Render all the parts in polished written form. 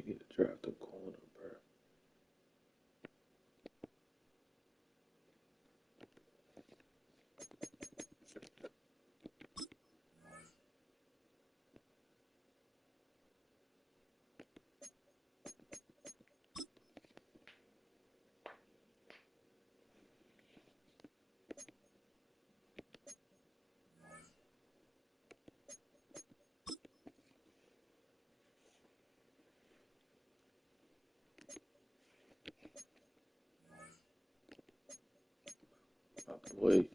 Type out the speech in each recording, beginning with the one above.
we get to draft a corner, bro. Out the way.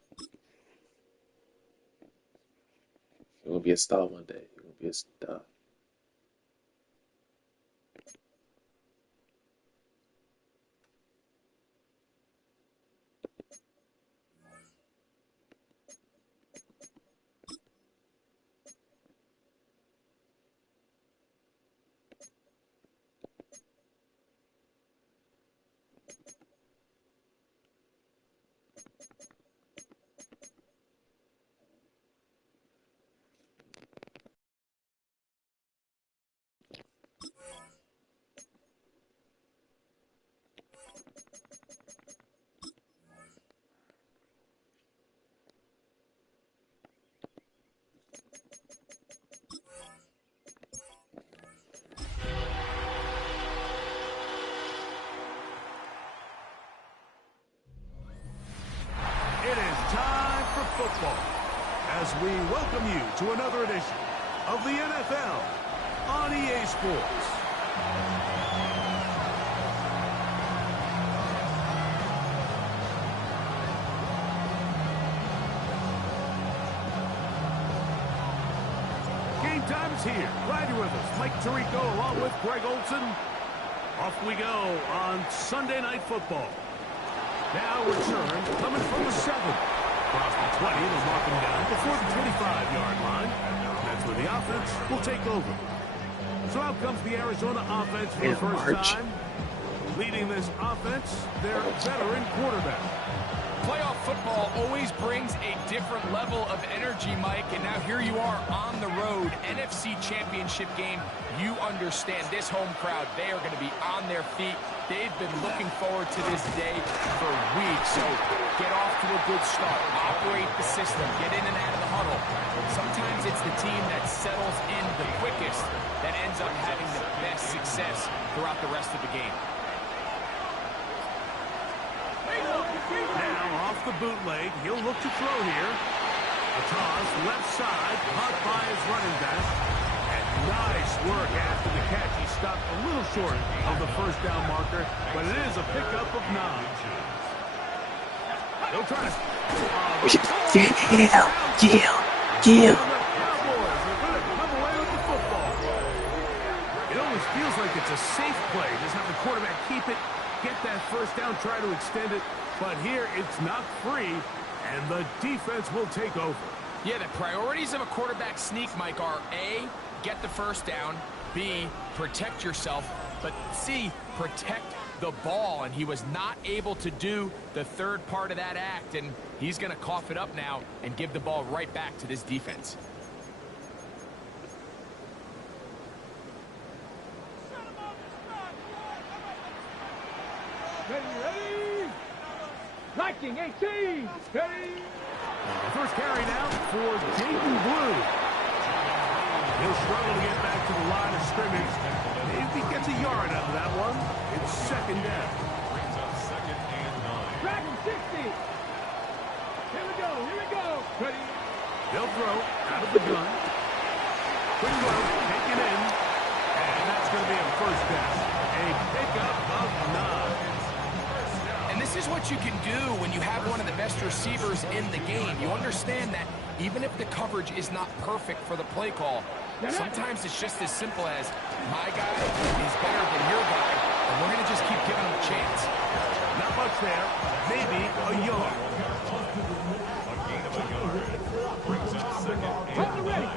You're gonna be a star one day. You're gonna be a star. It is time for football as we welcome you to another edition of the NFL on EA Sports. Game time is here. Riding with us, Mike Tirico along with Greg Olson. Off we go on Sunday Night Football. Now return coming from the 7. Across the 20, they'll mark him down before the 25-yard line. That's where the offense will take over. So out comes the Arizona offense for the first time. Leading this offense, their veteran quarterback. Playoff football always brings a different level of energy, Mike, and now here you are on the road, NFC Championship game. You understand this home crowd, they are going to be on their feet. They've been looking forward to this day for weeks, so get off to a good start. Operate the system, get in and out of the huddle. Sometimes it's the team that settles in the quickest that ends up having the best success throughout the rest of the game. Now off the bootleg, he'll look to throw here. A toss left side, caught by his running back. And nice work after the catch. He stopped a little short of the first down marker, but it is a pickup of 9. They'll try to... Yeah. It almost feels like it's a safe play. Just have the quarterback keep it, get that first down, try to extend it. But here, it's not free, and the defense will take over. Yeah, the priorities of a quarterback sneak, Mike, are A, get the first down, B, protect yourself, but C, protect the ball. And he was not able to do the third part of that act, and he's going to cough it up now and give the ball right back to this defense. Ready? Liking 18. Ready? First carry now for Yoooo Lil. He'll struggle to get back to the line of scrimmage. If he gets a yard out of that one, it's second down. Dragon 60. Here we go. Ready? They'll throw out of the gun. Pretty well, taken in. And that's going to be a first down. A pickup of 9. And this is what you can do when you have one of the best receivers in the game. You understand that even if the coverage is not perfect for the play call, sometimes it's just as simple as my guy is better than your guy, and we're going to just keep giving him a chance. Not much there. Maybe a yard.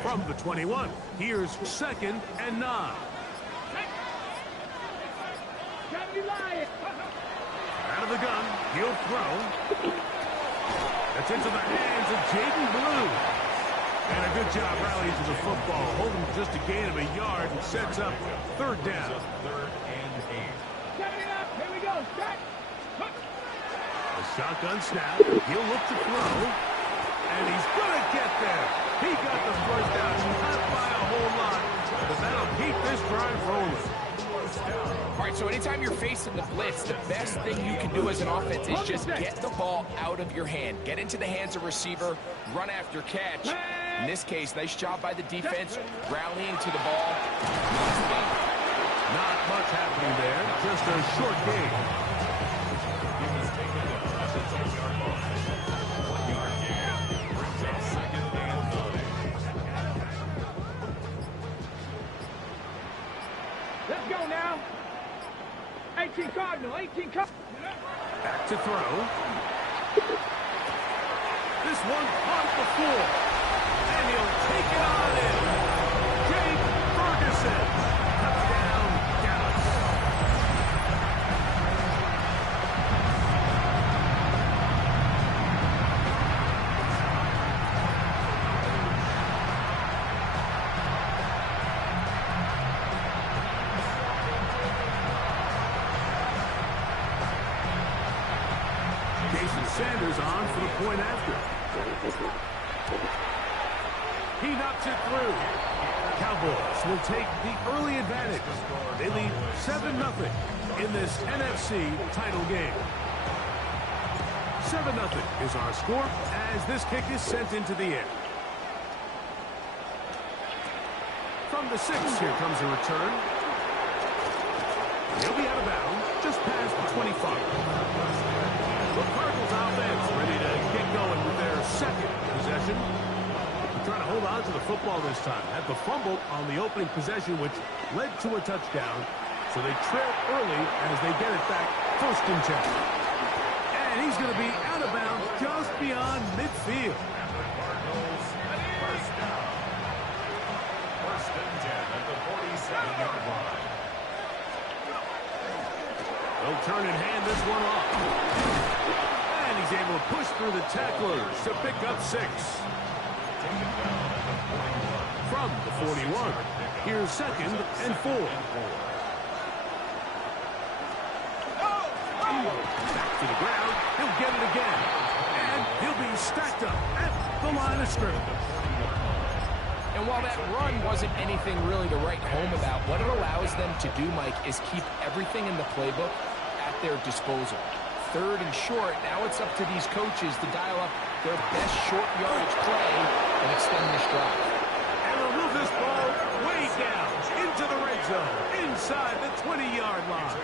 From the 21, here's second and 9. Out of the gun, he'll throw. That's into the hands of Yoooo Lil. And a good job rallying to the football, holding just a gain of a yard and sets up third down. Setting it up. Here we go. Set. A shotgun snap. He'll look to throw. And he's going to get there. He got the first down. Not by a whole lot. But that'll keep this drive rolling. All right, so anytime you're facing the blitz, the best thing you can do as an offense is just get the ball out of your hand. Get into the hands of receiver, run after catch. In this case, nice job by the defense, rallying to the ball. Not much happening there. Just a short game. Let's go now. 18 Cardinal. 18 Cardinal. Back to throw. This one caught the floor. And he'll take it on in. Jake Ferguson. Touchdown, Dallas. Sanders on for the point after. He knocks it through. Cowboys will take the early advantage. They lead 7-0 in this NFC title game. 7-0 is our score as this kick is sent into the air. From the 6, here comes a return. He'll be out of bounds just past the 25. The Cardinals offense ready to get going with their second possession. They're trying to hold on to the football this time. Had the fumble on the opening possession, which led to a touchdown. So they trail early as they get it back first and 10. And he's going to be out of bounds just beyond midfield. First and 10 at the 47-yard line. They'll turn and hand this one off. And he's able to push through the tacklers to pick up 6. From the 41, here's 2nd and 4. Back to the ground. He'll get it again. And he'll be stacked up at the line of scrimmage. And while that run wasn't anything really to write home about, what it allows them to do, Mike, is keep everything in the playbook at their disposal. 3rd and short, now it's up to these coaches to dial up their best short yardage play and extend this drive. And they'll move this ball way down into the red zone, inside the 20-yard line.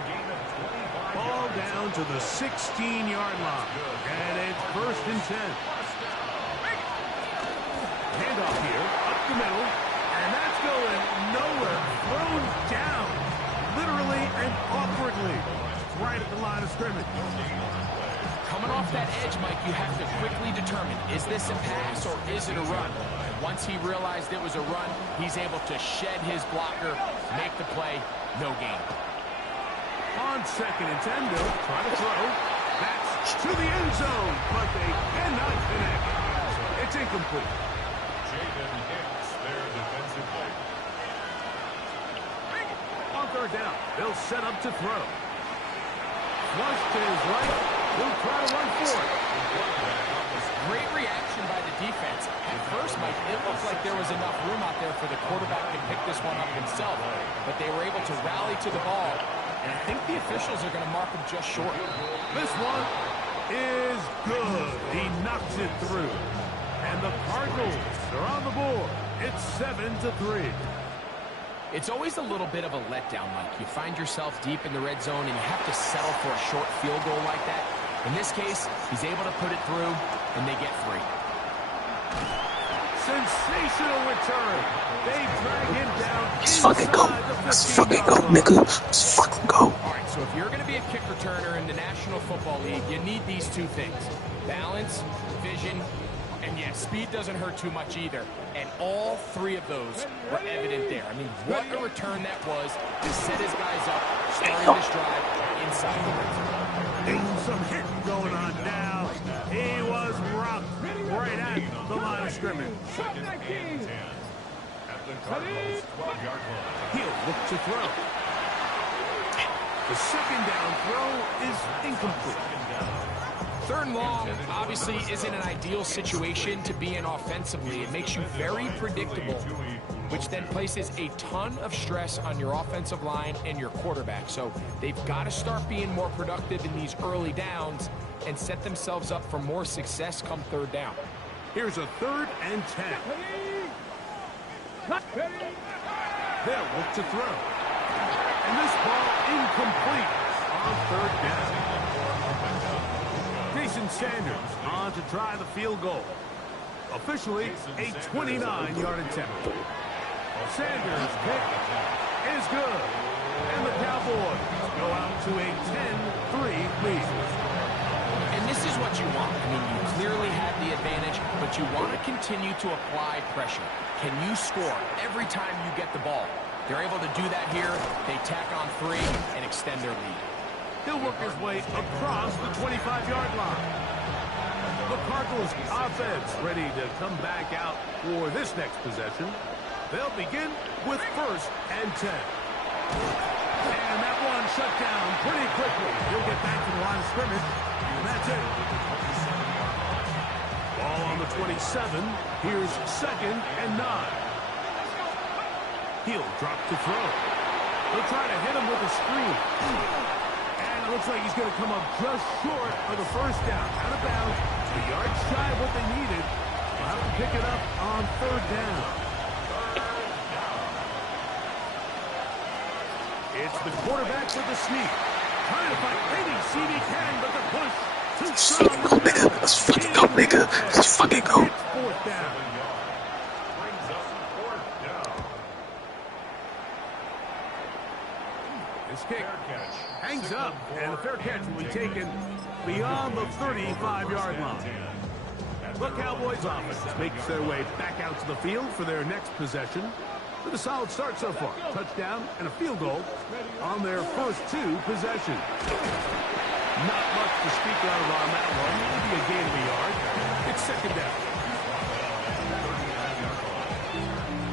Ball down to the 16-yard line. And it's 1st and 10. Handoff here, up the middle, and that's going nowhere. Thrown down, literally and awkwardly, right at the line of scrimmage. Coming off that edge, Mike, you have to quickly determine, is this a pass or is it a run? Once he realized it was a run, he's able to shed his blocker, make the play, no gain. On 2nd and 10, they'll try to throw. That's to the end zone, but they cannot connect. It's incomplete. Their defensive play. On 3rd down, they'll set up to throw. Flush to his right. He'll try to run for it. Great reaction by the defense. At first, Mike, it looked like there was enough room out there for the quarterback to pick this one up himself. But they were able to rally to the ball. And I think the officials are going to mark him just short. This one is good. He knocks it through. And the Cardinals are on the board. It's 7-3. It's always a little bit of a letdown, Mike. You find yourself deep in the red zone and you have to settle for a short field goal like that. In this case, he's able to put it through, and they get 3. Sensational return. They drag him down. Let's fucking go. Let's fucking go, nigga. Let's fucking go. All right, so if you're going to be a kick returner in the National Football League, you need these 2 things. Balance, vision, and yeah, speed doesn't hurt too much either. And all 3 of those were evident there. I mean, what a return that was to set his guys up, starting this drive inside the red zone. Some hitting going on now. He was rocked right at from the line of scrimmage. Second and 10. At the Cardinals' 12-yard line. He'll look to throw. The second down throw is incomplete. Third and long obviously isn't an ideal situation to be in offensively. It makes you very predictable, which then places a ton of stress on your offensive line and your quarterback. So they've got to start being more productive in these early downs and set themselves up for more success come third down. Here's a 3rd and 10. They'll look to throw. And this ball incomplete on 3rd down. Jason Sanders on to try the field goal. Officially a 29-yard attempt. Sanders' kick is good. And the Cowboys go out to a 10-3 lead. And this is what you want. I mean, you clearly have the advantage, but you want to continue to apply pressure. Can you score every time you get the ball? They're able to do that here. They tack on 3 and extend their lead. He'll work his way across the 25-yard line. The Cardinals offense ready to come back out for this next possession. They'll begin with 1st and 10. And that one shut down pretty quickly. He'll get back to the line of scrimmage, and that's it. Ball on the 27. Here's 2nd and 9. He'll drop to throw. They'll try to hit him with a screen. And it looks like he's going to come up just short of the 1st down. Out of bounds. A yard shy of what they needed. They'll have to pick it up on 3rd down. It's the quarterback with the sneak. Trying to find any seed he can, but the push too strong. Let's fucking go, nigga. Let's fucking go, nigga. Let's fucking go. It's 4th down. Brings up 4th down. This kick hangs up, and the fair catch will be taken beyond the 35-yard line. The Cowboys offense makes their way back out to the field for their next possession with a solid start so far. Touchdown and a field goal on their first 2 possessions. Not much to speak of on that one. Maybe a gain of a yard. It's 2nd down.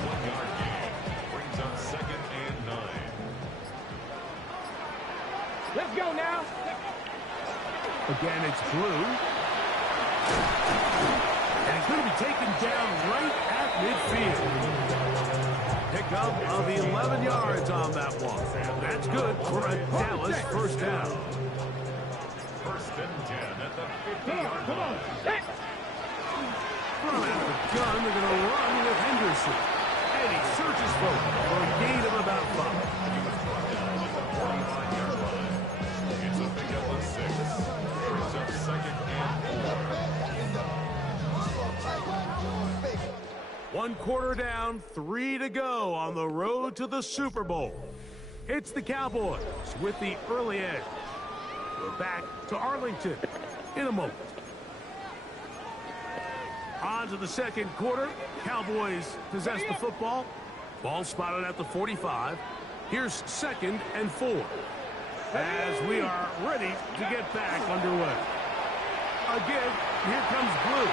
1-yard gain. Brings up 2nd and 9. Let's go now. Again, it's Blue. And he's going to be taken down right at midfield. Pickup of 11 yards on that one. That's good for a Dallas 1st down. 1st and 10 at the 50-yard line. From out of the gun, they're going to run with Henderson. And he searches for a gain of about 5. It's a pickup of 6. Brings up 2nd and 4. 1 quarter down, 3 to go on the road to the Super Bowl. It's the Cowboys with the early edge. We're back to Arlington in a moment. On to the 2nd quarter. Cowboys possess the football. Ball spotted at the 45. Here's 2nd and 4. As we are ready to get back underway. Again, here comes Blue.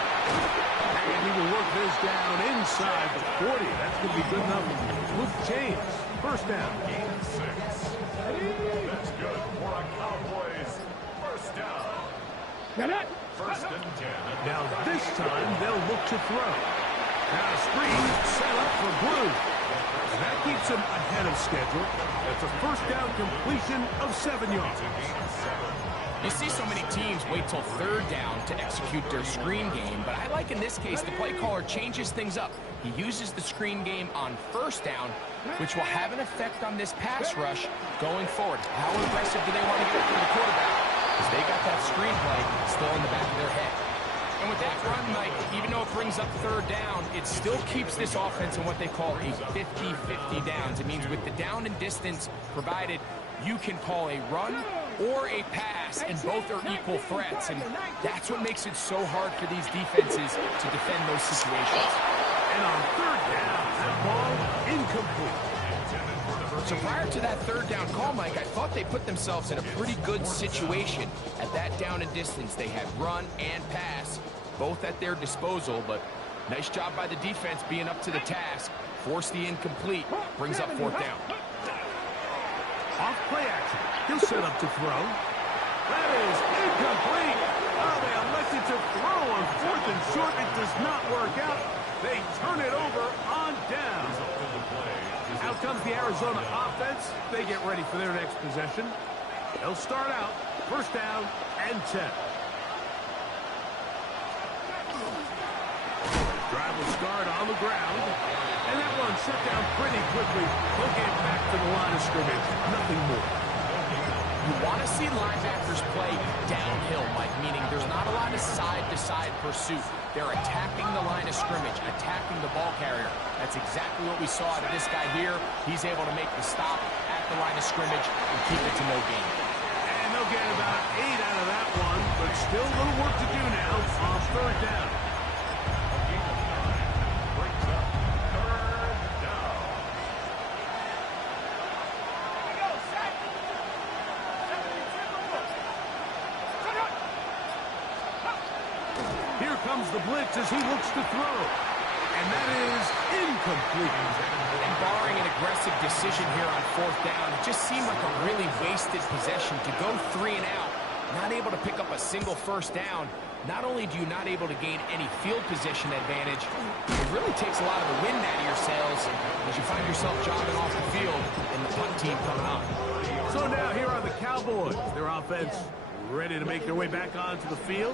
And he will work this down inside the 40. That's going to be good enough with James. 1st down. Gain 6. That's good for a Cowboys 1st down. 1st and 10. Now this time they'll look to throw. Now a screen set up for Blue. And that keeps him ahead of schedule. That's a 1st down completion of 7 yards. You see so many teams wait till 3rd down to execute their screen game, but I like in this case the play caller changes things up. He uses the screen game on 1st down, which will have an effect on this pass rush going forward. How aggressive do they want to get for the quarterback? Because they got that screen play still in the back of their head. And with that run, Mike, even though it brings up 3rd down, it still keeps this offense in what they call a 50-50 downs. It means with the down and distance provided, you can call a run or a pass, and both are equal threats. And that's what makes it so hard for these defenses to defend those situations. And on 3rd down, that ball incomplete. So prior to that 3rd down call, Mike, I thought they put themselves in a pretty good situation at that down and distance. They had run and pass both at their disposal, but Nice job by the defense being up to the task. Force the incomplete. Brings up fourth down. Off play action. He'll set up to throw. That is incomplete. Oh, they elected to throw on fourth and short. It does not work out. They turn it over on down. Out comes the Arizona offense. They get ready for their next possession. They'll start out first down and 10. Drive will start on the ground. And that one shut down pretty quickly. He'll get back to the line of scrimmage. Nothing more. You want to see linebackers play downhill, Mike, meaning there's not a lot of side-to-side pursuit. They're attacking the line of scrimmage, attacking the ball carrier. That's exactly what we saw out of this guy here. He's able to make the stop at the line of scrimmage and keep it to no gain. And they'll get about 8 out of that one, but still a little work to do now on third down. Comes the blitz as he looks to throw. And that is incomplete. And barring an aggressive decision here on fourth down, it just seemed like a really wasted possession to go 3 and out, not able to pick up a single first down. Not only do you not able to gain any field position advantage, it really takes a lot of the wind out of your sails as you find yourself jogging off the field and the punt team coming on. So now here are the Cowboys. Their offense ready to make their way back onto the field.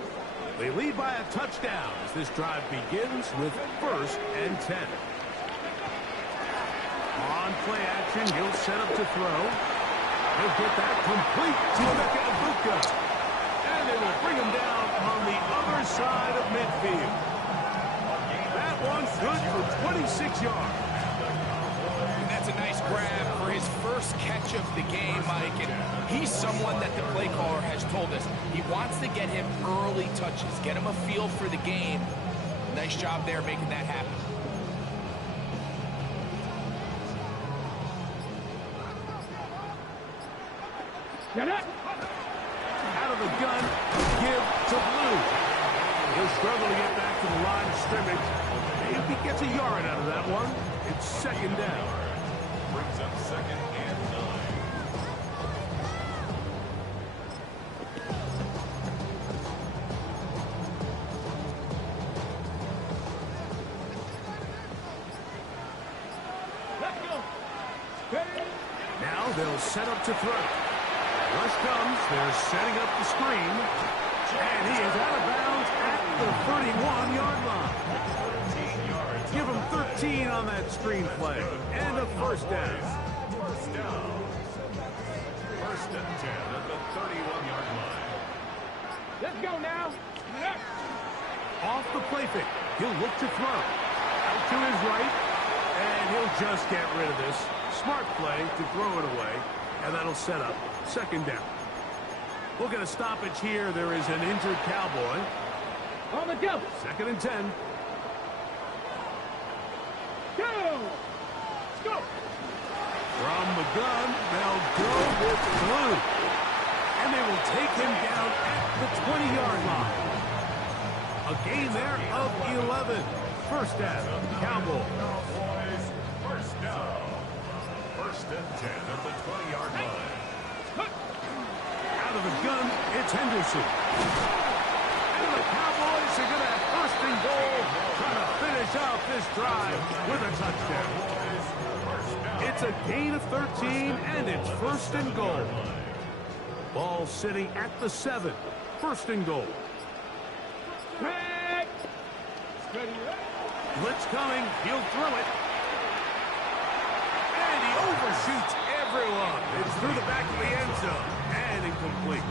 They lead by a touchdown as this drive begins with first and 10. On play action, he'll set up to throw. He'll get that complete to Emeka Egbuka. And they will bring him down on the other side of midfield. That one's good for 26 yards. And that's a nice grab for his first catch of the game, Mike. And he's someone that the play caller has told us he wants to get him early touches, get him a feel for the game. Nice job there making that happen. Out of the gun, give to Blue. He'll struggle to get back to the line of scrimmage. If he gets a yard out of that one, it's second down. Brings up second and 9. Let's go. Ready? Now they'll set up to throw. Rush comes. They're setting up the screen. And he is out of bounds at the 31-yard line. Give him 13 on that screen play. And a first down. First down. First and 10 at the 31-yard line. Let's go now. Off the play fake. He'll look to throw. Out to his right. And he'll just get rid of this. Smart play to throw it away. And that'll set up second down. We'll get a stoppage here. There is an injured Cowboy. On the double. Second and 10. Go. Let's go. From the gun, they'll go with Blue. And they will take him down at the 20-yard line. A gain there of 11. First down, Cowboys. First down. First and 10 at the 20-yard line. Out of the gun, it's Henderson. And the Cowboys are going to have first and goal, trying to finish out this drive with a touchdown. It's a gain of 13, and it's first and goal. Ball sitting at the 7. First and goal. Ready. Blitz coming. He'll throw it. And he overshoots everyone. It's through the back of the end zone. And incomplete.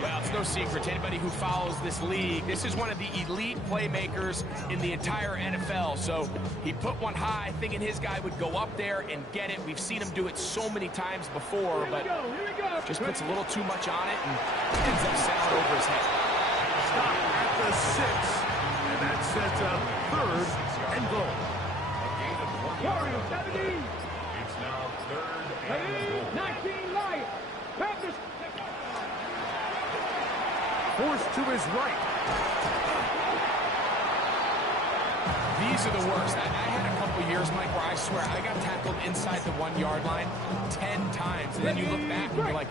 Well, it's no secret to anybody who follows this league. This is one of the elite playmakers in the entire NFL. So he put one high, thinking his guy would go up there and get it. We've seen him do it so many times before, but just puts a little too much on it and ends up sailing over his head. Stop at the 6. And that sets up third and goal. Warriors 17. It's now third and goal. 19 Lions. Panthers. Forced to his right. These are the worst. I had a couple years, Mike, where I swear I got tackled inside the 1-yard line 10 times. And then you look back and you're like,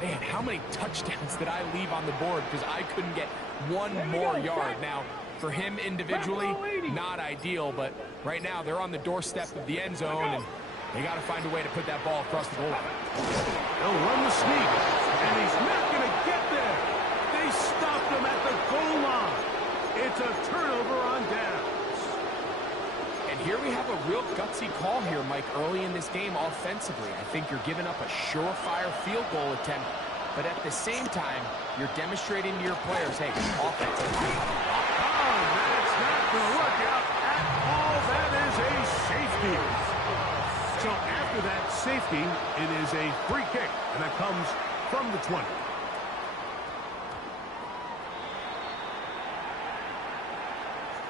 man, how many touchdowns did I leave on the board because I couldn't get one more yard? Now, for him individually, not ideal, but right now they're on the doorstep of the end zone, and they got to find a way to put that ball across the goal line. They'll run the sneak, and he's not going to get there. They stopped him at the goal line. It's a turnover on downs. And here we have a real gutsy call here, Mike, early in this game offensively. I think you're giving up a surefire field goal attempt, but at the same time, you're demonstrating to your players, hey, offense. Oh, that's not going to work out at all. That is a safety. So after that safety, it is a free kick, and that comes from the 20.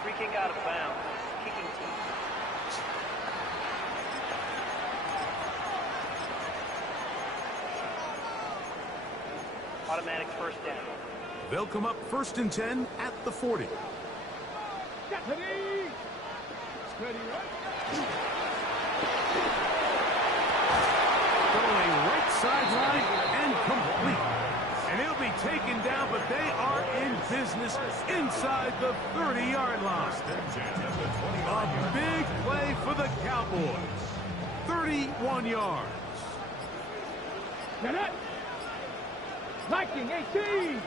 Free kick out of bounds. Kicking team. Automatic first down. They'll come up 1st and 10 at the 40. Steady. Steady, right? Going right sideline and complete. And he'll be taken down, but they are in business inside the 30-yard line. A big play for the Cowboys. 31 yards. Get it. Liking 18.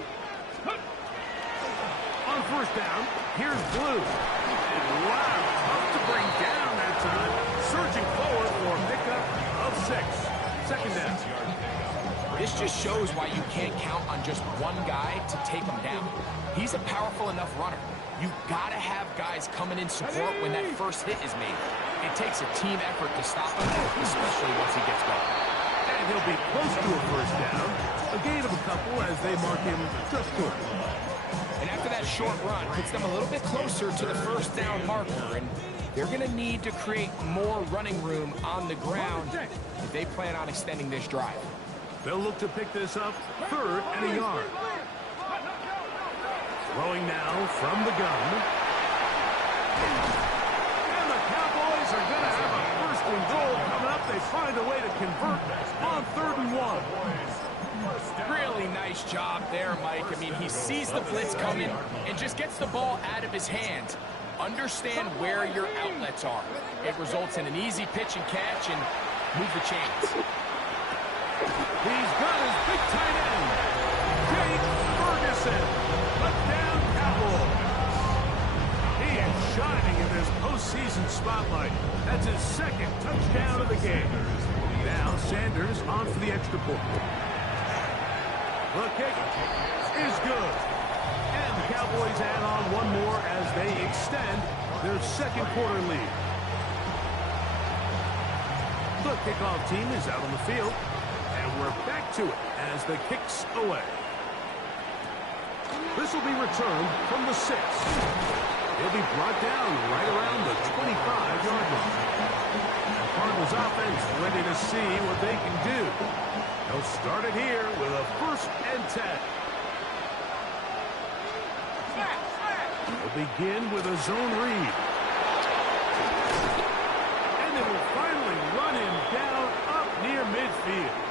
On 1st down, here's Blue. And wow, tough to bring down that time. Surging forward for a pickup of 6. 2nd down. This just shows why you can't count on just one guy to take him down. He's a powerful enough runner. You gotta have guys coming in support when that first hit is made. It takes a team effort to stop him, especially once he gets going. And he'll be close to a 1st down. A gain of a couple as they mark him just short. And after that short run, puts them a little bit closer to the 1st down marker, and they're going to need to create more running room on the ground if they plan on extending this drive. They'll look to pick this up 3rd and a yard. Throwing now from the gun. And the Cowboys are going to have a 1st and goal coming up. They find a way to convert on 3rd and 1. Really nice job there, Mike. I mean, he sees the blitz coming and just gets the ball out of his hands. Understand where your outlets are. It results in an easy pitch and catch and move the chains. He's got his big tight end, Jake Ferguson. Touchdown Cowboys. He is shining in this postseason spotlight. That's his 2nd touchdown of the game. Now Sanders on for the extra point. The kick is good. And the Cowboys add on one more as they extend their 2nd quarter lead. The kickoff team is out on the field. And we're back to it as the kick's away. This will be returned from the 6. He'll be brought down right around the 25-yard line. The Cardinals offense ready to see what they can do. They'll start it here with a 1st and 10. They'll begin with a zone read. And they will finally run him down up near midfield.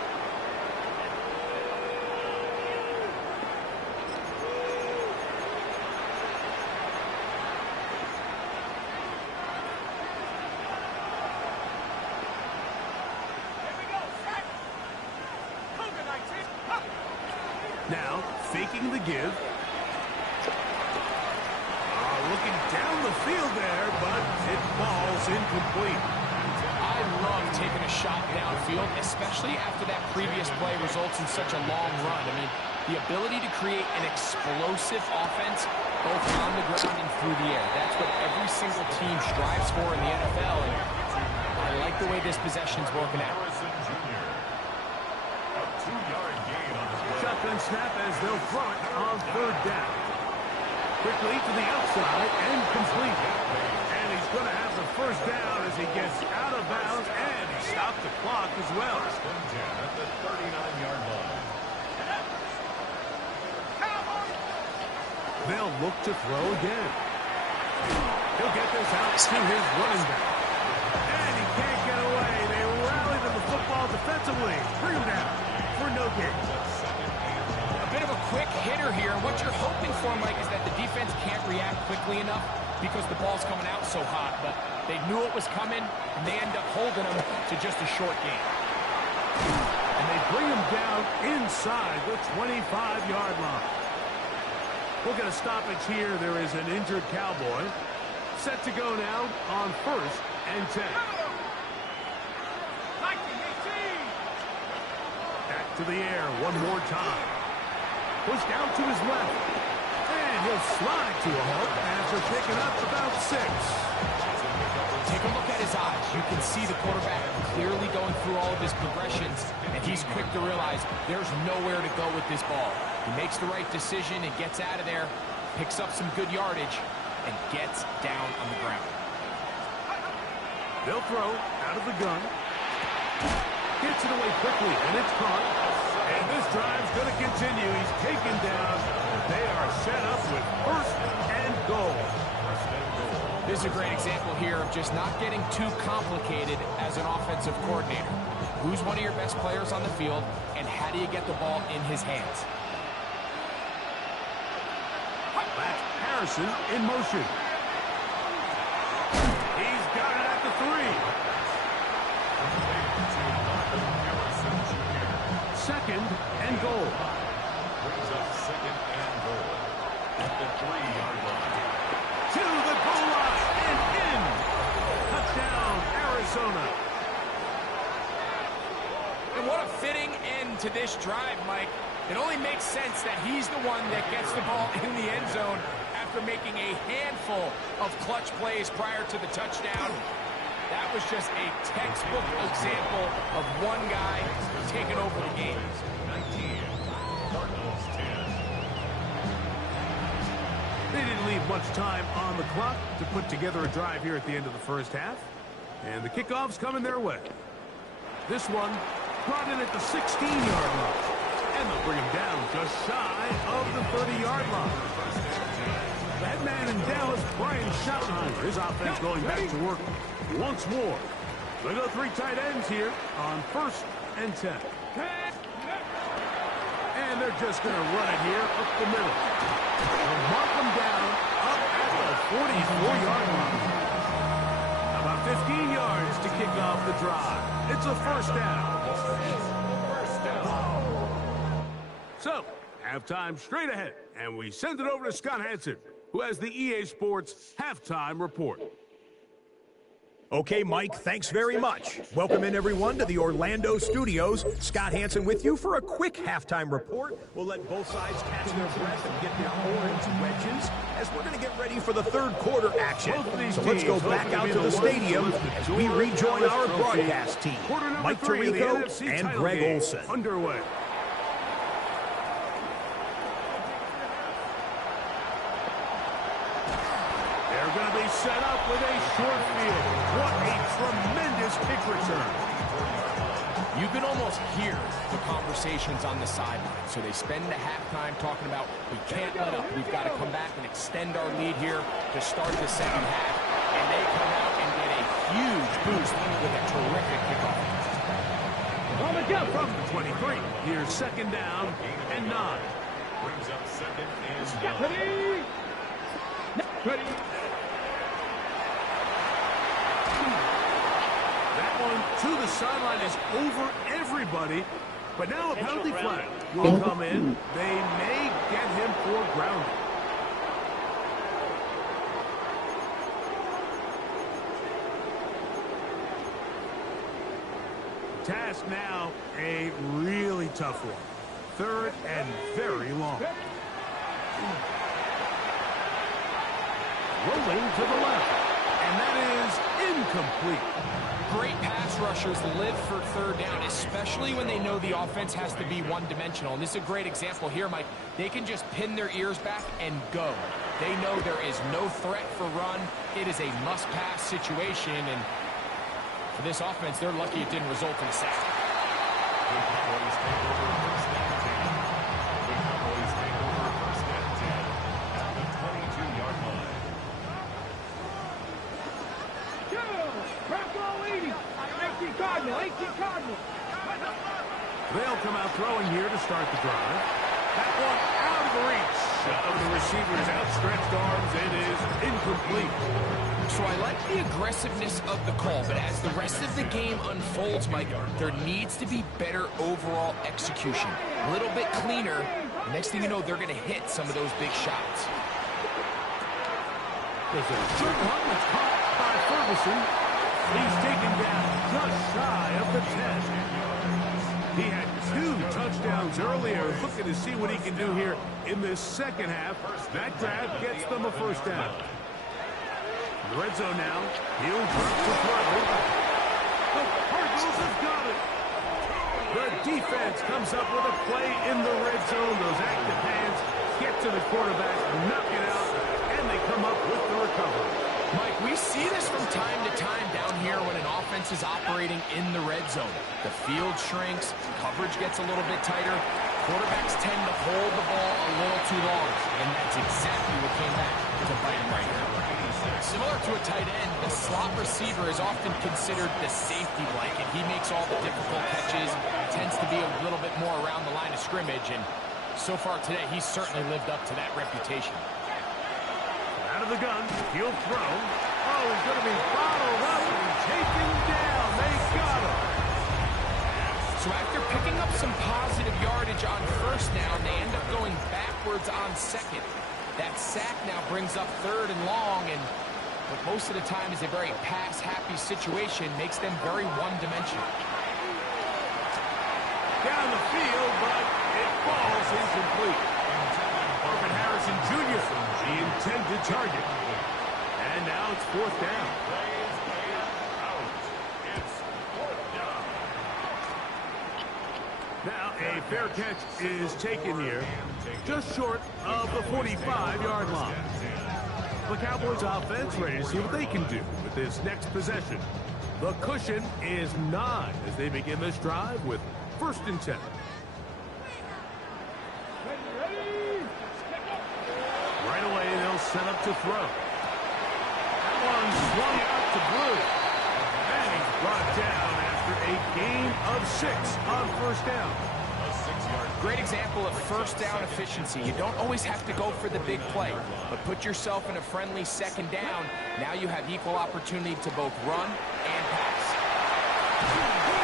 Now, faking the give. Looking down the field there, but it falls incomplete. I love taking a shot downfield, especially after that previous play results in such a long run. I mean, the ability to create an explosive offense, both on the ground and through the air. That's what every single team strives for in the NFL, and I like the way this possession's working out. Shotgun snap as they'll throw it on 3rd down. Quickly to the outside and complete. And he's going to have the 1st down as he gets out of bounds, and he stopped the clock as well. At the 39-yard line. They'll look to throw again. He'll get this out to his running back. And he can't get away. They rally to the football defensively. Bring him down for no gain. A bit of a quick hitter here. And what you're hoping for, Mike, is that the defense can't react quickly enough because the ball's coming out so hot. But they knew it was coming, and they end up holding him to just a short gain. And they bring him down inside the 25-yard line. We'll get a stoppage here. There is an injured Cowboy. Set to go now on 1st and 10. Back to the air one more time. Pushed out to his left. And he'll slide to a halt after picking up about 6. Take a look at his eyes. You can see the quarterback clearly going through all of his progressions, and he's quick to realize there's nowhere to go with this ball. He makes the right decision and gets out of there, picks up some good yardage, and gets down on the ground. They'll throw out of the gun. Gets it away quickly, and it's caught. And this drive's going to continue. He's taken down. They are set up with 1st and goal. This is a great example here of just not getting too complicated as an offensive coordinator. Who's one of your best players on the field, and how do you get the ball in his hands? That's Harrison in motion. He's got it at the 3. 2nd and goal. Brings up 2nd and goal at the 3-yard line. To the goal line and in. Touchdown, Arizona. And what a fitting end to this drive, Mike. It only makes sense that he's the one that gets the ball in the end zone after making a handful of clutch plays prior to the touchdown. That was just a textbook example of one guy taking over the game. 19, Cardinals 10. They didn't leave much time on the clock to put together a drive here at the end of the first half. And the kickoff's coming their way. This one brought in at the 16-yard line. And they'll bring him down just shy of the 30-yard line. That man in Dallas, Brian Schottenheimer, his offense going back to work once more. They go 3 tight ends here on 1st and 10. And they're just going to run it here up the middle. They'll mark them down up at the 44-yard line. About 15 yards to kick off the drive. It's a 1st down. So, halftime straight ahead, and we send it over to Scott Hansen, who has the EA Sports Halftime Report. Okay, Mike, thanks very much. Welcome in, everyone, to the Orlando studios. Scott Hansen with you for a quick halftime report. We'll let both sides catch their breath and get their horns and wedges as we're going to get ready for the 3rd quarter action. So let's go back out to the stadium as we rejoin our broadcast team, Mike Tirico and Greg Olson. Underway. They're going to be set up with a short field. What a tremendous kick return. You can almost hear the conversations on the sideline. So they spend the halftime talking about, we can't let up. We've got to come back and extend our lead here to start the 2nd half. And they come out and get a huge boost with a terrific kickoff. From the 23, here's 2nd down and 9. Brings up 2nd and goal. Ready. That one to the sideline is over everybody. But now a penalty flag will come in. They may get him for grounding. Task now a really tough one. 3rd and very long. Rolling to the left. And that is incomplete. Great pass rushers live for 3rd down, especially when they know the offense has to be one-dimensional. And this is a great example here, Mike. They can just pin their ears back and go. They know there is no threat for run. It is a must-pass situation, and for this offense, they're lucky it didn't result in a sack. The Cowboys take over 1st and 10. The Cowboys take over 1st and 10 at the 22-yard line. Purple 80. 18 Cardinal. 18 Cardinal. They'll come out throwing here to start the drive. That one out of the reach of the receiver's outstretched arms. It is incomplete. So I like the aggressiveness of the call, but as the rest of the game unfolds, Mike, there needs to be better overall execution. A little bit cleaner. Next thing you know, they're going to hit some of those big shots. There's a short one that's caught by Ferguson. He's taken down just shy of the 10. He had 2 touchdowns earlier, looking to see what he can do here in this second half. That grab gets them a first down. In the red zone now. He'll drop to throw. The Cardinals have got it. The defense comes up with a play in the red zone. Those active hands get to the quarterback, knock it out, and they come up with the recovery. Mike, we see this from time to time down here when an offense is operating in the red zone. The field shrinks, coverage gets a little bit tighter, quarterbacks tend to hold the ball a little too long, and that's exactly what came back to bite him right here. Similar to a tight end, the slot receiver is often considered the safety blanket. He makes all the difficult catches, tends to be a little bit more around the line of scrimmage, and so far today, he's certainly lived up to that reputation. Out of the gun, he'll throw. Oh, he's going to be bottled up and taken down. They got him. So after picking up some positive yardage on first down, they end up going backwards on second. That sack now brings up third and long, and what most of the time is a very pass-happy situation, makes them very one-dimensional. Down the field, but it falls incomplete. Marvin Harrison Jr., the intended target. And now it's fourth down. Now a fair catch is taken here, just short of the 45-yard line. The Cowboys offense ready to see what they can do with this next possession. The cushion is 9 as they begin this drive with first and 10. Right away, they'll set up to throw. That one swung out to Blue. And he's brought down after a gain of 6 on first down. Great example of first down efficiency. You don't always have to go for the big play, but put yourself in a friendly second down. Now you have equal opportunity to both run and pass.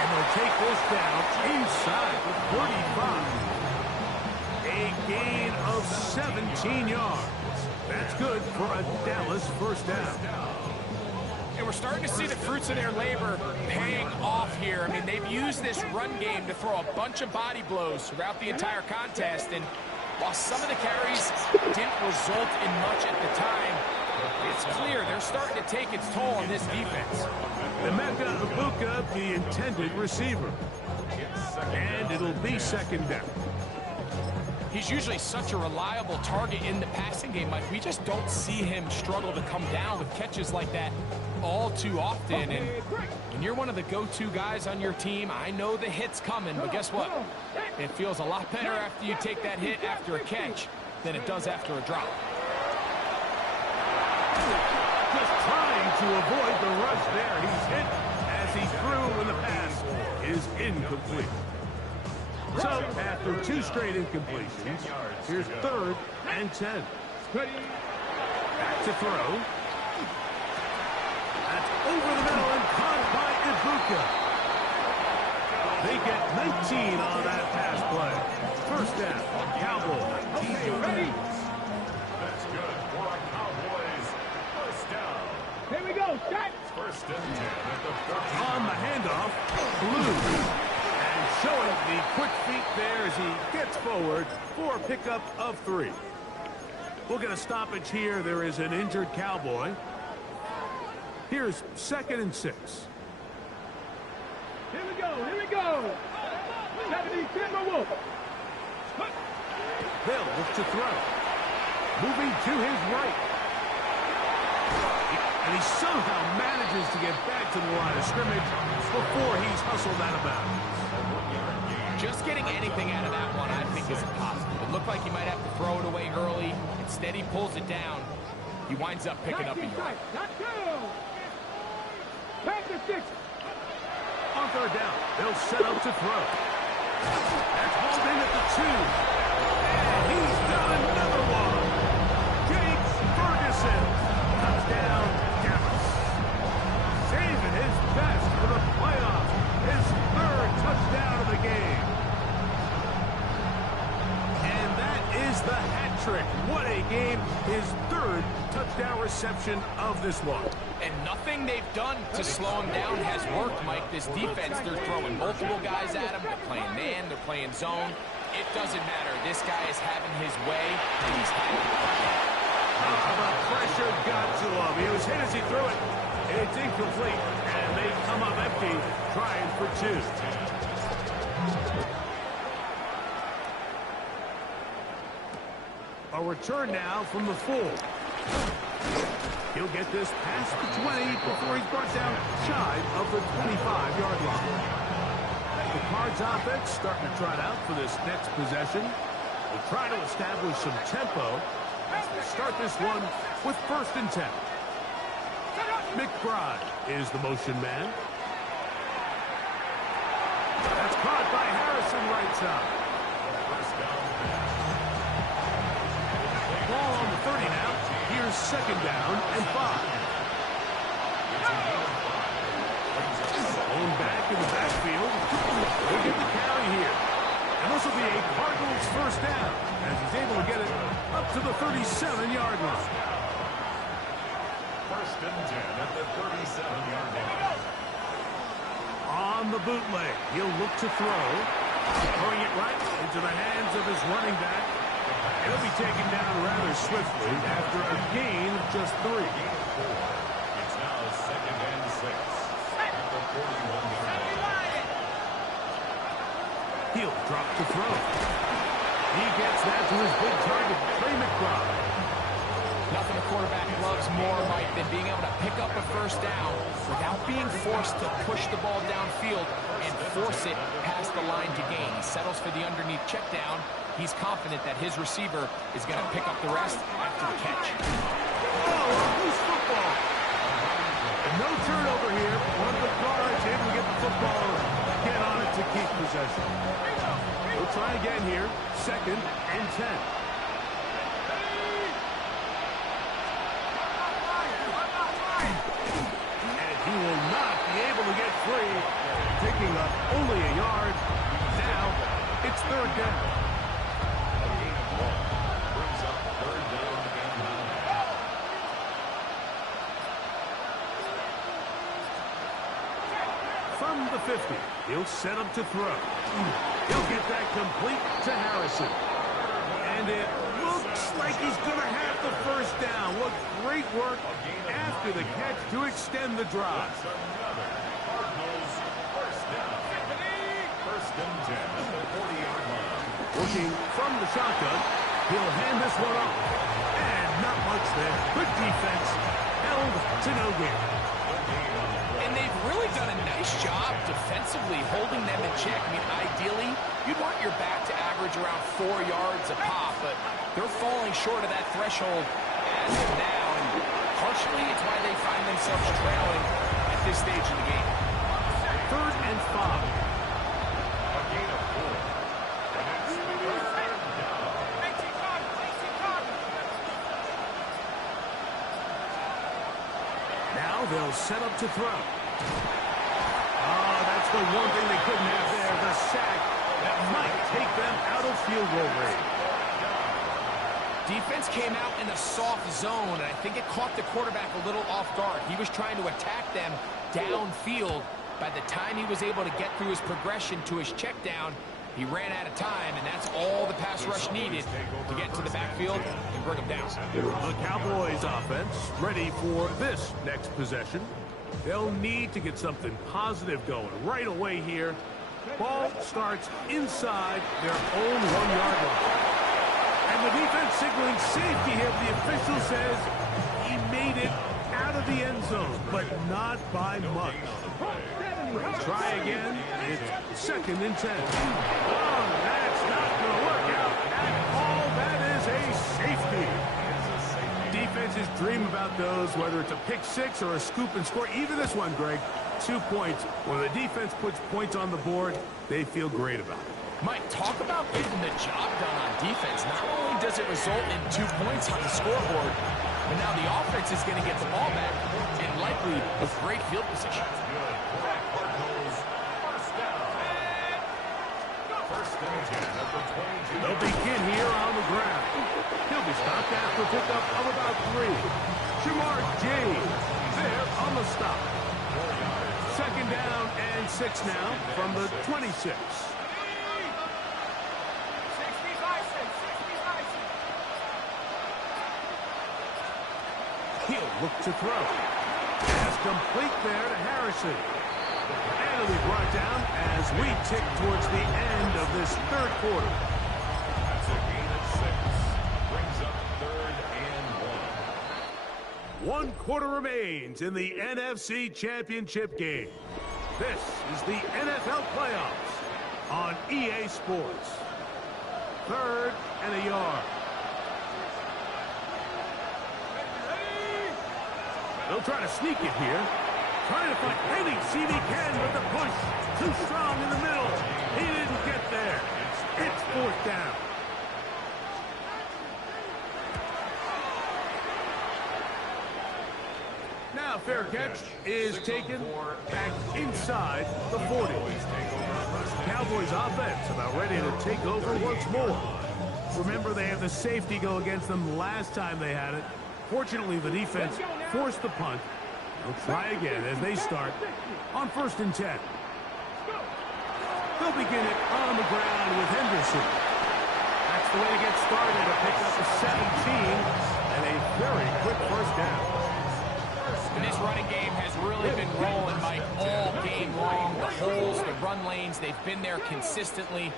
And they'll take this down inside the 35. A gain of 17 yards. That's good for a Dallas first down. And we're starting to see the fruits of their labor paying off here. I mean, they've used this run game to throw a bunch of body blows throughout the entire contest. And while some of the carries didn't result in much at the time, it's clear they're starting to take its toll on this defense. Emeka Ibuka, the intended receiver. And it'll be second down. He's usually such a reliable target in the passing game, Mike. We just don't see him struggle to come down with catches like that all too often. And when you're one of the go-to guys on your team, I know the hit's coming, but guess what? It feels a lot better after you take that hit after a catch than it does after a drop. Just trying to avoid the rush there. He's hit as he threw when the pass is incomplete. So, after 2 straight incompletions, here's third and 10. Back to throw. That's over the middle and caught by Ibuka. They get 19 on that pass play. First down, Cowboys. Okay, ready? That's good for a Cowboys first down. Here we go, set. First and 10 at the 14. On the handoff, Blue. And showing the quick feet there as he gets forward for a pickup of 3. We'll get a stoppage here. There is an injured Cowboy. Here's second and 6. Here we go, here we go. 70 Timberwolf. They'll look to throw. Moving to his right. And he somehow manages to get back to the line of scrimmage before he's hustled out of bounds. Just getting anything out of that one, I think, is impossible. It looked like he might have to throw it away early. Instead, he pulls it down. He winds up picking up a yard. Pass the six. On third down, they'll set up to throw. That's hauled in at the 2. And he's got another one. James Ferguson. Touchdown, Dallas. Saving his best for the playoffs. His 3rd touchdown of the game. And that is the hat trick. What a game. His 3rd touchdown reception of this one. And nothing they've done to slow him down has worked, Mike. This defense, they're throwing multiple guys at him. They're playing man, they're playing zone. It doesn't matter. This guy is having his way, and he's having it. The pressure got to him. He was hit as he threw it. It's incomplete, and they come up empty, trying for 2. A return now from the full. He'll get this past the 20 before he's brought down shy of the 25-yard line. The Cards offense starting to trot out for this next possession. They'll try to establish some tempo as they start this one with 1st and 10. McBride is the motion man. That's caught by Harrison right side. Ball on the 30 now. Here's 2nd down and 5. Owned back in the backfield. They get the carry here. And this will be a Cardinals 1st down as he's able to get it up to the 37-yard line. 1st and 10 at the 37-yard line. On the bootleg, he'll look to throw. Throwing it right into the hands of his running back. He'll be taken down rather swiftly after a gain of just 3. It's now 2nd and 6 at the 41-yard line. He'll drop to throw. He gets that to his big target, Trey McBride. Nothing a quarterback loves more, Mike, than being able to pick up a 1st down without being forced to push the ball downfield and force it past the line to gain. He settles for the underneath check down. He's confident that his receiver is going to pick up the rest after the catch. Oh, loose football. And no turnover here. One of the Guards able to get the football, get on it to keep possession. We'll try again here. 2nd and 10. And he will not be able to get free. Picking up only a yard. Now it's 3rd down. From the 50, he'll set up to throw. He'll get that complete to Harrison. And it looks like he's going to have the 1st down. What great work after the catch to extend the drive. Cardinals 1st down. 1st and 10 at the 40-yard line. Working from the shotgun, he'll hand this one off. And not much there. Good defense. Held to no gain. And they've really done a nice job defensively holding them in check. I mean, ideally, you'd want your back to average around 4 yards a pop, but they're falling short of that threshold as of now. And partially, it's why they find themselves trailing at this stage of the game. 3rd and 5. A gain of 4. And it's 3rd down. Now they'll set up to throw. Oh, that's the one thing they couldn't have there, the sack that might take them out of field goal range. Defense came out in a soft zone, and I think it caught the quarterback a little off guard. He was trying to attack them downfield. By the time he was able to get through his progression to his check down, he ran out of time, and that's all the pass rush needed to get to the backfield and bring him down. The Cowboys offense ready for this next possession. They'll need to get something positive going right away here. Ball starts inside their own 1-yard line. And the defense signaling safety here. The official says he made it out of the end zone, but not by much. Try again. It's 2nd and 10. Oh, that's not going to work out at all. That is a safety. Defense Coaches dream about those, whether it's a pick six or a scoop and score. Even this one, Greg, 2 points. When the defense puts points on the board, they feel great about it. Mike, talk about getting the job done on defense. Not only does it result in 2 points on the scoreboard, but now the offense is going to get the ball back and likely with great field position. They'll begin here on the ground. He'll be stopped after a pickup of about 3. Jamar James there on the stop. 2nd down and 6 now from the 26. He'll look to throw. Pass complete there to Harrison. And it'll be brought down as we tick towards the end of this 3rd quarter. That's a gain of 6. Brings up 3rd and 1. 1 quarter remains in the NFC Championship game. This is the NFL playoffs on EA Sports. 3rd and a yard. They'll try to sneak it here. Trying to find any seam he can, but the push too strong in the middle. He didn't get there. It's 4th down. Now fair catch is taken back inside the 40. Cowboys offense about ready to take over once more. Remember, they have the safety go against them last time they had it. Fortunately, the defense forced the punt. They'll try again as they start on 1st and 10. They'll begin it on the ground with Henderson. That's the way to get started. A pickup of 17 and a very quick 1st down. And this running game has really been rolling, Mike, all game long. The holes, the run lanes, they've been there consistently.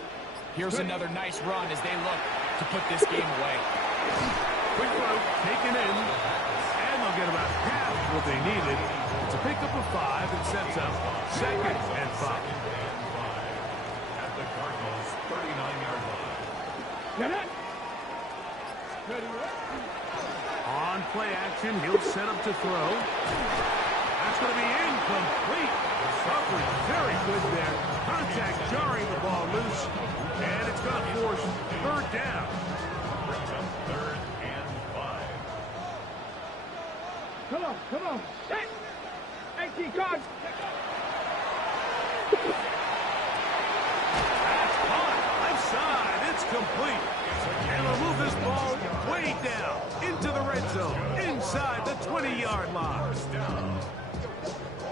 Here's another nice run as they look to put this game away. Quick throw taken in, and they'll get about half what they needed. It's a pickup of 5 and sets up 2nd and 5. At the Cardinals' 39-yard line. Get it. Ready, On play action, he'll set up to throw. That's going to be incomplete. Coverage very good there. Contact jarring the ball loose, and it's going to force 3rd down. Brings up 3rd and 5. Come on, come on. Hey, 18 cards. That's caught. Left side. It's complete. And they'll move this ball way down into the red zone, inside the 20-yard line.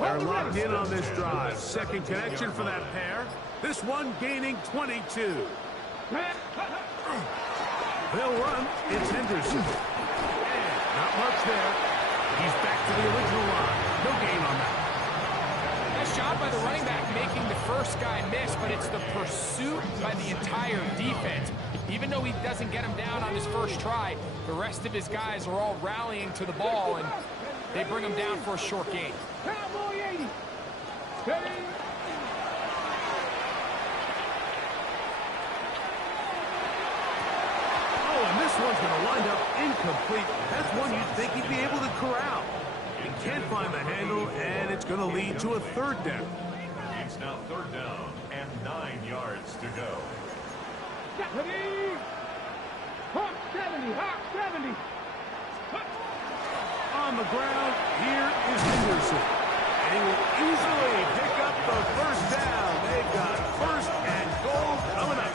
They're locked in on this drive. 2nd connection for that pair. This one gaining 22. They'll run. It's Henderson. And not much there. He's back to the original line. No gain on that. Nice job by the running back making the first guy miss, but it's the pursuit by the entire defense. Even though he doesn't get him down on his first try, the rest of his guys are all rallying to the ball, and they bring him down for a short gain. Cowboy 80. Ready. And this one's going to wind up incomplete. That's one you'd think he'd be able to corral. He can't find the handle, and it's going to lead to a 3rd down. It's now 3rd down and 9 yards to go. Ready. Hawk 70. Hawk 70. On the ground, here is Henderson. And he will easily pick up the 1st down. They've got 1st and goal coming up.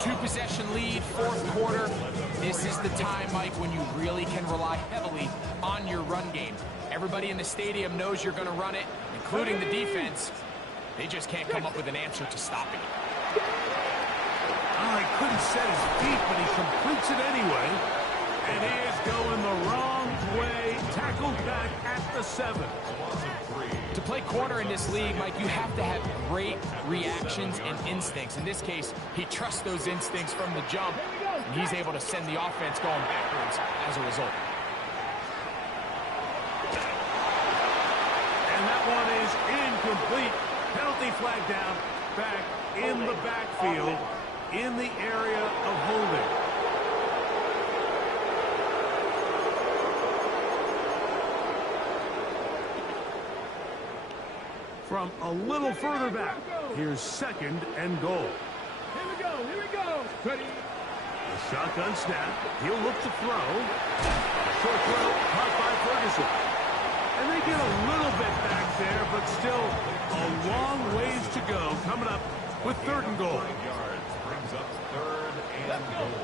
2-possession lead, 4th quarter. This is the time, Mike, when you really can rely heavily on your run game. Everybody in the stadium knows you're going to run it, including the defense. They just can't come up with an answer to stopping it. Oh, he couldn't set his feet, but he completes it anyway. And he is going the wrong way. Tackled back at the 7. To play corner in this league, Mike, you have to have great reactions and instincts. In this case, he trusts those instincts from the jump, and he's able to send the offense going backwards as a result. And that one is incomplete. Penalty flag down, back in the backfield, in the area of holding. From a little further back, here's 2nd and goal. Here we go. Here we go. Ready. The shotgun snap. He'll look to throw. Short throw caught by Ferguson. And they get a little bit back there, but still a long ways to go. Coming up with 3rd and goal. Yards brings up 3rd and goal.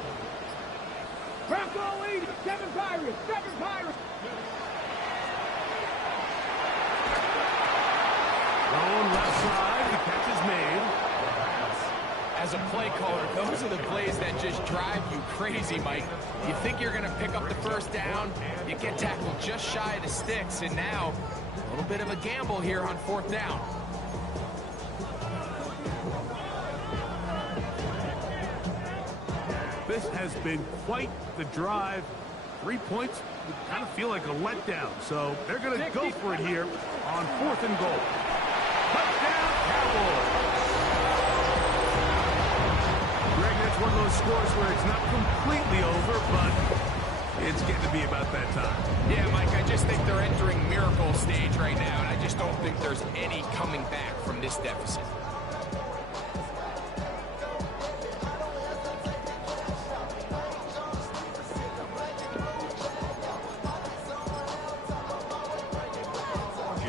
Bronco lead. 7 Pirates. 7 Pirates. Going left side. The catch is made. As a play caller, those are the plays that just drive you crazy, Mike. You think you're going to pick up the 1st down, you get tackled just shy of the sticks, and now a little bit of a gamble here on 4th down. This has been quite the drive. 3 points would kind of feel like a letdown, so they're going to go for it here on 4th and goal. Touchdown, Cowboys! Greg, that's one of those scores where it's not completely over, but it's getting to be about that time. Yeah, Mike, I just think they're entering miracle stage right now, and I just don't think there's any coming back from this deficit.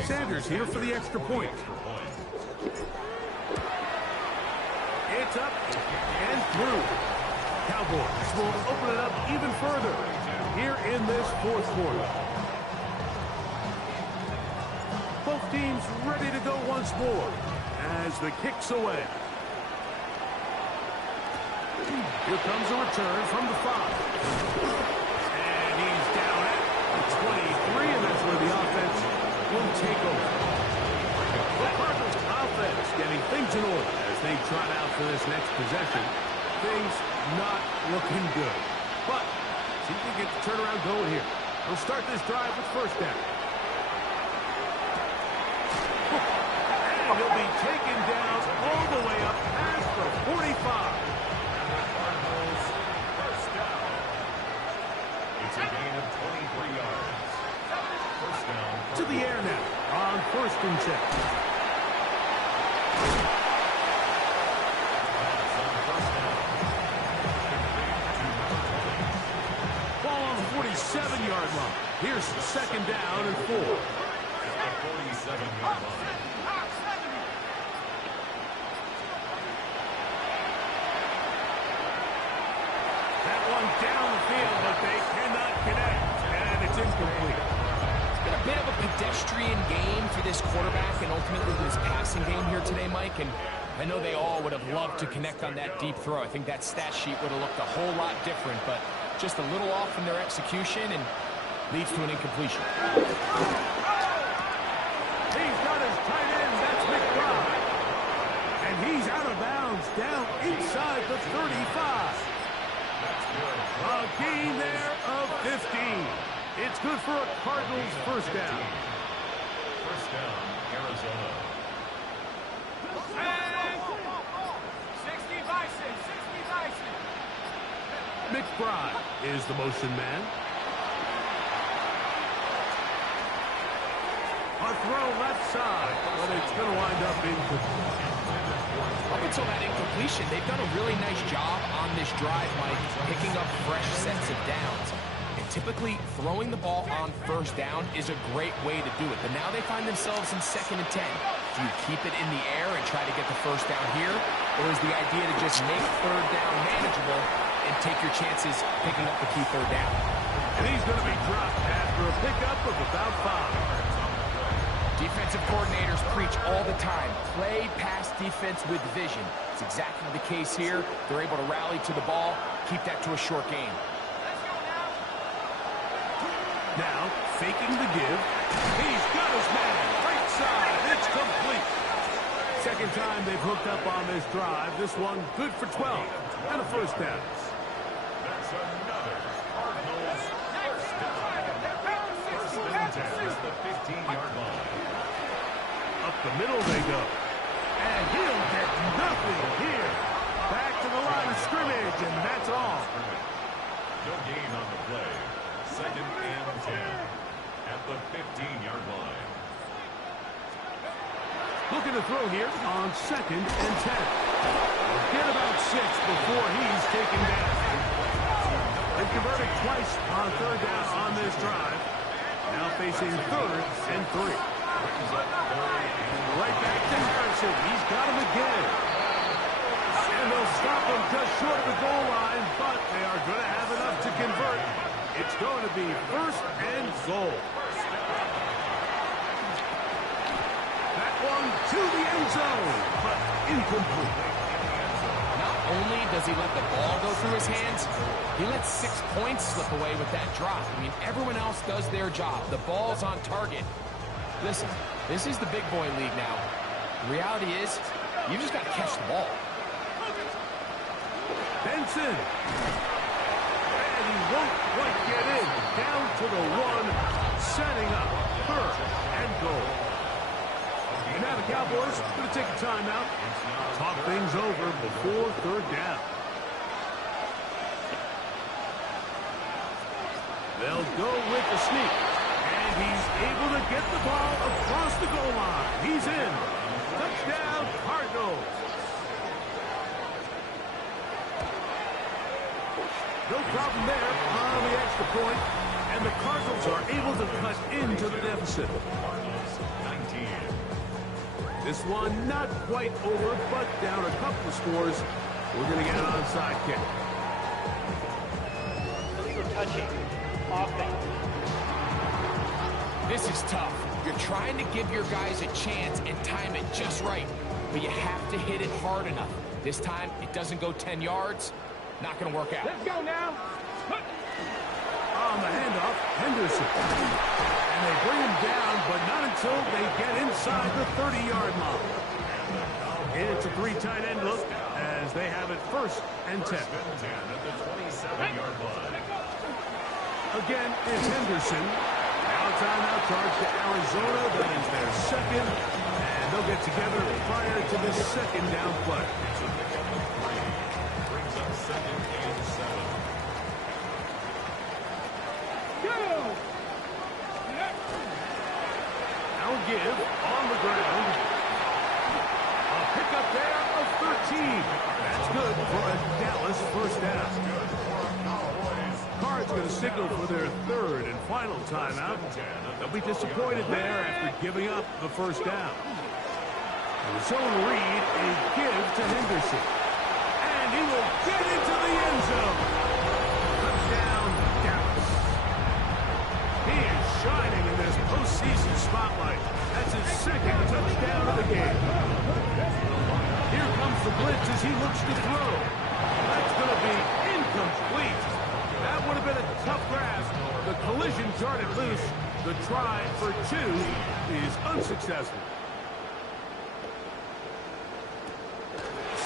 Sanders here for the extra point. It's up and through. Cowboys will open it up even further here in this 4th quarter. Both teams ready to go once more as the kick's away. Here comes a return from the 5. And he's down at the 23, and that's where the offense will take over. The Cardinals offense getting things in order as they trot out for this next possession. Things not looking good. But see if they get the turnaround going here. They'll start this drive with 1st down. And he'll be taken down all the way up past the 45. Cardinals, 1st down. It's a gain of 23 yards. 1st down. To the air now on 1st and 10. Ball on the 47-yard line. Here's 2nd down and 4. At the 47-yard line. That one down the field, but they cannot connect. And it's incomplete. Been a bit of a pedestrian game for this quarterback and ultimately this passing game here today, Mike, and I know they all would have loved to connect on that deep throw. I think that stat sheet would have looked a whole lot different, but just a little off in their execution and leads to an incompletion. He's got his tight end, that's McBride. And he's out of bounds down inside the 35. A gain there of 15. It's good for a Cardinals 1st down. 1st down, Arizona. 60 Bison. 60 Bison. McBride is the motion man. A throw left side, but it's going to wind up incomplete. Up until that incompletion, they've done a really nice job on this drive, Mike, picking up fresh sets of downs. And typically, throwing the ball on 1st down is a great way to do it. But now they find themselves in 2nd and 10. Do you keep it in the air and try to get the 1st down here? Or is the idea to just make 3rd down manageable and take your chances picking up the key 3rd down? And he's going to be dropped after a pickup of about 5. Defensive coordinators preach all the time, play pass defense with vision. It's exactly the case here. They're able to rally to the ball, keep that to a short game. Now, faking the give. He's got his man. Right side. It's complete. 2nd time they've hooked up on this drive. This one good for 12 and a 1st down. There's another Cardinals 1st down. 1st and 10 at the 15-yard line. Up the middle they go. And he'll get nothing here. Back to the line of scrimmage, and that's all. No gain on the play. 2nd and 10 at the 15-yard line. Looking to throw here on 2nd and 10. Get about 6 before he's taken down. They converted twice on 3rd down on this drive. Now facing 3rd and 3. Right back to Harrison. He's got him again. And they'll stop him just short of the goal line, but they are going to have enough to convert. It's going to be 1st and goal. That one to the end zone, but incomplete. Not only does he let the ball go through his hands, he lets 6 points slip away with that drop. I mean, everyone else does their job. The ball's on target. Listen, this is the big boy league now. The reality is, you just got to catch the ball. Benson. And he won't quite get in. Down to the 1, setting up 3rd and goal. And now the Cowboys going to take a timeout. Talk things over before 3rd down. They'll go with the sneak. And he's able to get the ball across the goal line. He's in. Touchdown, Cardinals. No problem there on the extra point. And the Cardinals are able to cut into the deficit. This one not quite over, but down a couple of scores. We're going to get an onside kick. Illegal touching. Offense. This is tough. You're trying to give your guys a chance and time it just right, but you have to hit it hard enough. This time, it doesn't go 10 yards. Not going to work out. Let's go now. On the handoff, Henderson. And they bring him down, but not until they get inside the 30-yard line. It's a 3 tight end look as they have it 1st and 10. Again, it's Henderson. Now timeout charge to Arizona. That is their 2nd. And they'll get together prior to the 2nd down play. Brings up 2nd and 7. Now give on the ground. A pickup there of 13. That's good for a Dallas 1st down. Cards going to signal for their 3rd and final timeout. They'll be disappointed there after giving up the 1st down. The zone read, a give to Henderson. And he will get into the end zone. Touchdown, Dallas. He is shining in this postseason spotlight. That's his 2nd touchdown of the game. Here comes the blitz as he looks to throw. That's going to be incomplete. That would have been a tough grasp. The collision darted loose. The try for 2 is unsuccessful.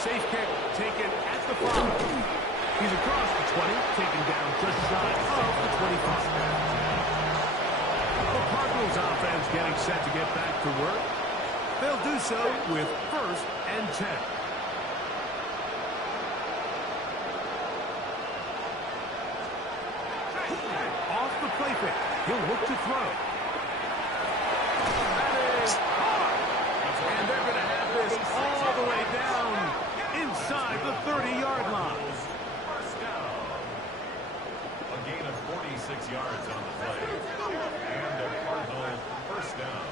Safe kick taken at the 5. He's across the 20, taken down just shy of the 25. The Cardinals offense getting set to get back to work. They'll do so with 1st and 10. Off the play fake. He'll look to throw. That is hard. And they're going to have this all the way down inside the 30-yard line. 1st down. A gain of 46 yards on the play. And a Cardinal 1st down.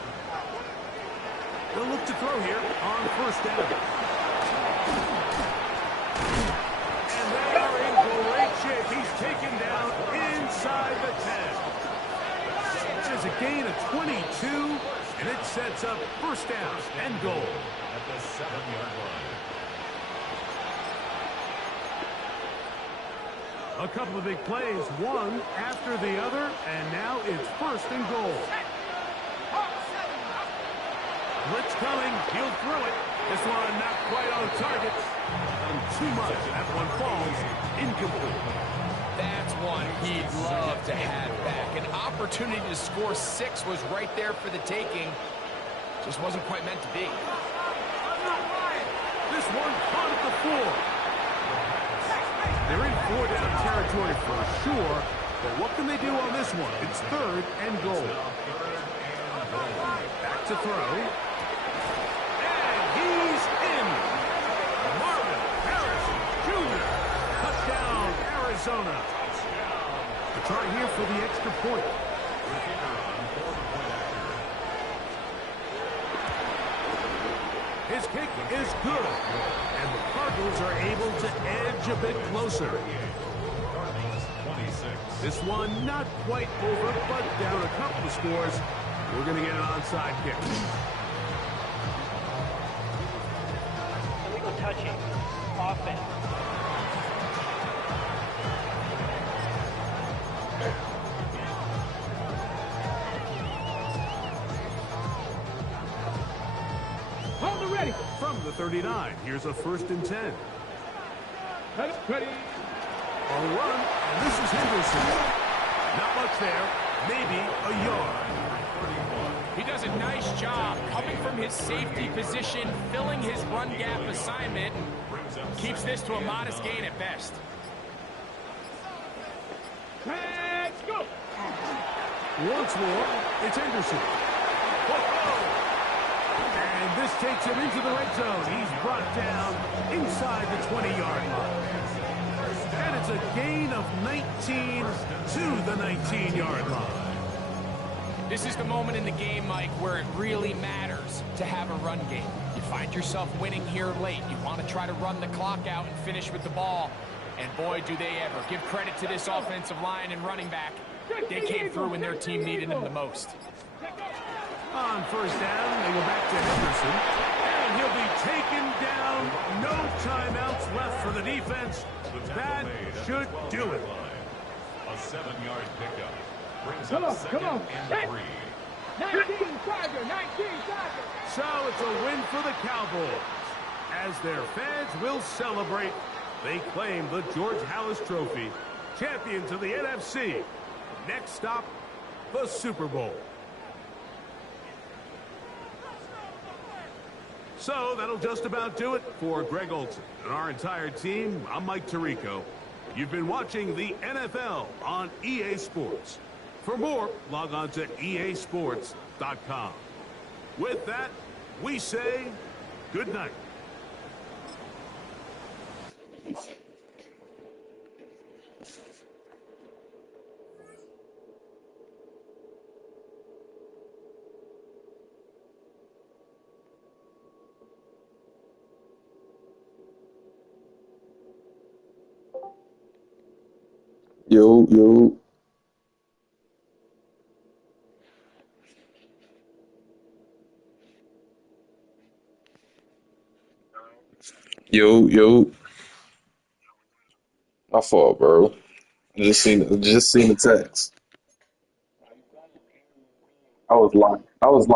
They'll look to throw here on 1st down. And they are in great shape. He's taken down inside the 10. That is a gain of 22, and it sets up 1st down and goal. At the 7-yard line. A couple of big plays, one after the other, and now it's 1st and goal. Blitz coming, he'll throw it. This one not quite on target. And too much. That one falls incomplete. That's one he'd love to have back. An opportunity to score 6 was right there for the taking. Just wasn't quite meant to be. This one caught at the 4. They're in 4-down territory for sure, but what can they do on this one? It's 3rd and goal. Back to throw. Arizona. A try here for the extra point. His kick is good, and the Cardinals are able to edge a bit closer. This one not quite over, but down a couple of scores. We're going to get an onside kick. Illegal touching. Offense. Hold it ready. From the 39, here's a 1st and 10. Ready. A run, and this is Henderson. Not much there, maybe a yard. He does a nice job coming from his safety position, filling his run gap assignment, keeps this to a modest gain at best. Let's go. Once more, it's Henderson. And this takes him into the red zone. He's brought down inside the 20-yard line. And it's a gain of 19 to the 19-yard line. This is the moment in the game, Mike, where it really matters to have a run game. You find yourself winning here late. You want to try to run the clock out and finish with the ball. And boy, do they ever. Give credit to this offensive line and running back. They came through when their team needed them the most. On 1st down, they go back to Henderson. And he'll be taken down. No timeouts left for the defense. That should do it. A 7-yard pickup. Brings Come up on, second come on. and 3. 19 Tiger, 19 Tiger. So it's a win for the Cowboys. As their fans will celebrate, they claim the George Halas Trophy, champions of the NFC. Next stop, the Super Bowl. So that'll just about do it for Greg Olson and our entire team. I'm Mike Tirico. You've been watching the NFL on EA Sports. For more, log on to easports.com. With that, we say good night. Yo, yo. Yo, yo. My fault, bro. Just seen the text. I was locked in. I was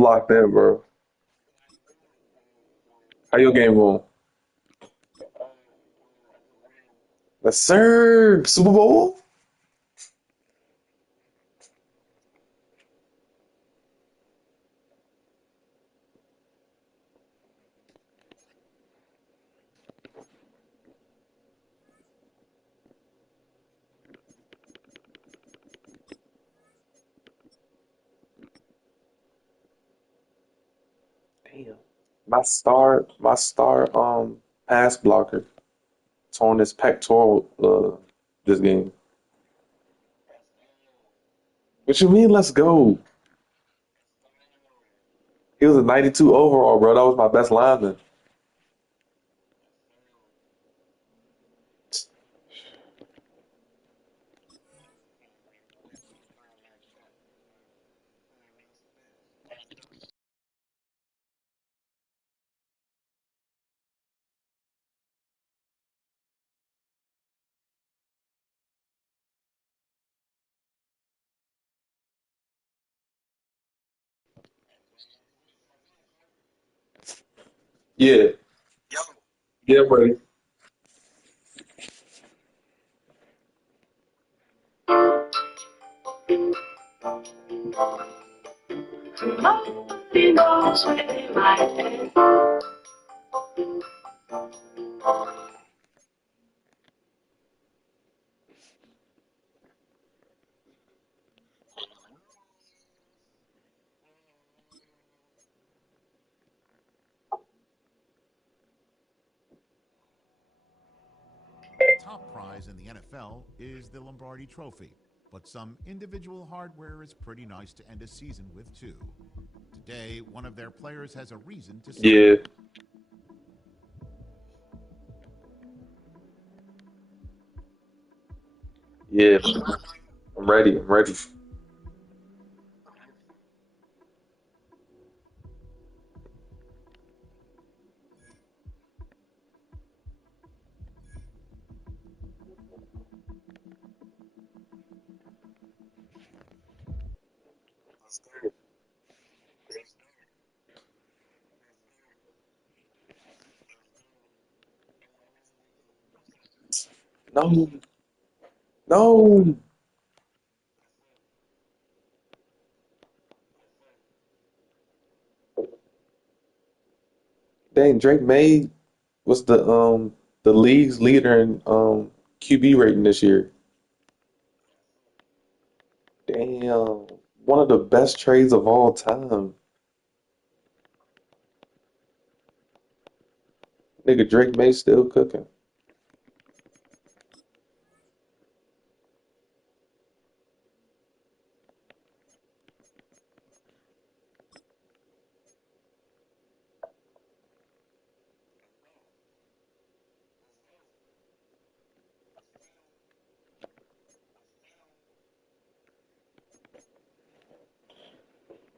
locked in, bro. How your game going? Yes, sir. Super Bowl? Damn. My star pass blocker torn his pectoral this game. What you mean, let's go? He was a 92 overall, bro. That was my best lineman. Yeah. Yeah, buddy. Nobody knows where they might end. top prize in the NFL is the Lombardi Trophy, but some individual hardware is pretty nice to end a season with too. Today, one of their players has a reason to Yeah, celebrate. yeah. I'm ready. I'm ready. No, no. Dang, Drake May was the league's leader in QB rating this year. Damn, one of the best trades of all time. Nigga, Drake May still cooking.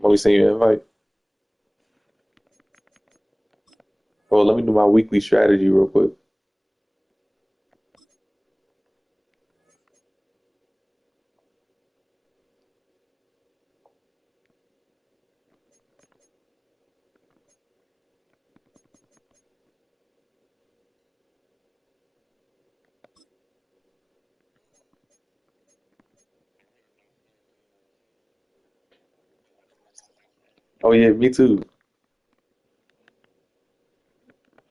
Let me send you an invite. Oh, let me do my weekly strategy real quick. Oh yeah, me too.